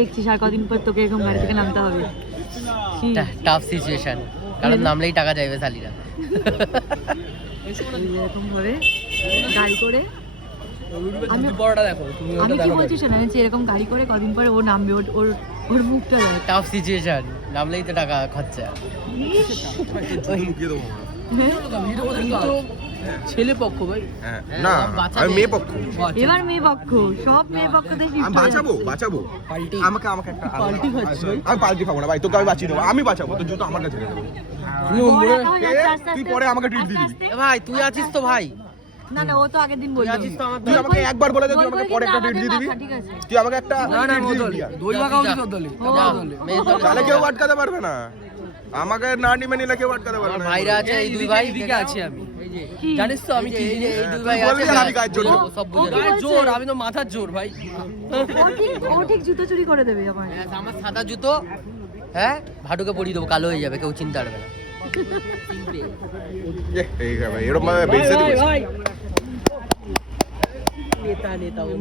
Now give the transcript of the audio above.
দেখছি আর কদিন পর তোকে এরকম গাড়ি থেকে নামতে হবে। টাফ সিচুয়েশন, কারণ নামলেই টাকা চাইবে শালিরা। এরকম করে গাড়ি করে আমি বড়টা দেখো, আমি কি বলছি শোনা, এরকম গাড়ি করে কদিন পরে ও নামবে, ওর মুখটা দেখ। টাফ সিচুয়েশন, নামলেই তো টাকা খরচা। ছেলে পক্ষ ভাই, না আমি মেয়ে পক্ষ। এবার মেয়ে পক্ষ, সব মেয়ে পক্ষতে আমি বাঁচাবো আমাকে একটা পাল্টি খাচ্ছি ভাই। আমি পাল্টি খাবো না ভাই, তোকে আমি বাঁচিয়ে দেবো, আমি বাঁচাবো, তো জুতো আমার কাছে রেখে দেবো। তুই পরে আমাকে ট্রিট দিবি ভাই, তুই আছিস তো ভাই। না ও তো আগের দিন বললো। তুই আমাকে একবার বলে দে, তুই আমাকে পরে একটা ট্রিট দিয়ে দিবি। তুই আমাকে একটা দই মাখাও তো দলে। তাহলে কেউ আটকাতে পারবে না, আমাকে না নিমে নিলে কেউ আটকাতে পারবে না। ভাইরা আছে, এই দুই ভাই দিকে আছি আমি। জানিস তো আমি কি জিনিস, এই দুই ভাই তুই বলবি আছে, আমি গায়ের জোর দেবো। সব বুঝে গায়ের জোর, আমি তো মাথার জোর ভাই। ও ঠিক জুতো চুরি করে দেবে আমার। আমার সাদা জুতো, হ্যাঁ ভাটুকে পরিয়ে দেবো, কালো হয়ে যাবে, কেউ চিন্তা করবে না। এই ভাই এরকম ভাবে বেইজ্জতি করছিস। নেতা